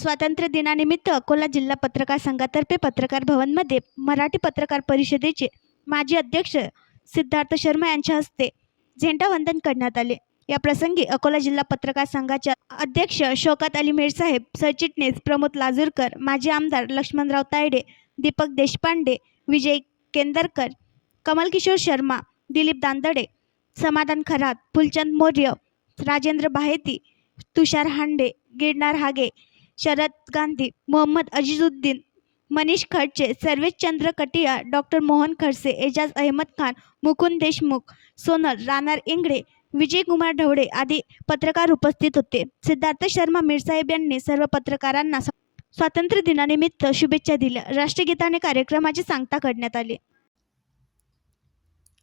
स्वातंत्र्य दिनानिमित्त अकोला जिल्हा पत्रकार संघातर्फे पत्रकार भवनमध्ये मराठी पत्रकार परिषदेचे माजी अध्यक्ष सिद्धार्थ शर्मा यांच्या हस्ते झेंडावंदन करण्यात आले. या प्रसंगी अकोला जिल्हा पत्रकार संघाच्या अध्यक्ष शोकात अली मिरसाहेब सरचिटणीस प्रमोद लाजूरकर माजी आमदार लक्ष्मणराव तायडे दीपक देशपांडे विजय केंदरकर कमलकिशोर शर्मा दिलीप दांदडे समाधान खरात फुलचंद मौर्य राजेंद्र बाहेती तुषार हांडे गिरनार हागे शरद गांधी मोहम्मद अजिजुद्दीन मनीष खडचे सर्वेश चंद्र कटिया डॉक्टर मोहन खडसे एजाज अहमद खान मुकुंद देशमुख सोनल राणार इंगळे विजयकुमार ढवळे आदी पत्रकार उपस्थित होते. सिद्धार्थ शर्मा मिरसाहेब यांनी सर्व पत्रकारांना स्वातंत्र्य दिनानिमित्त शुभेच्छा दिल्या. राष्ट्रगीताने कार्यक्रमाची सांगता करण्यात आली.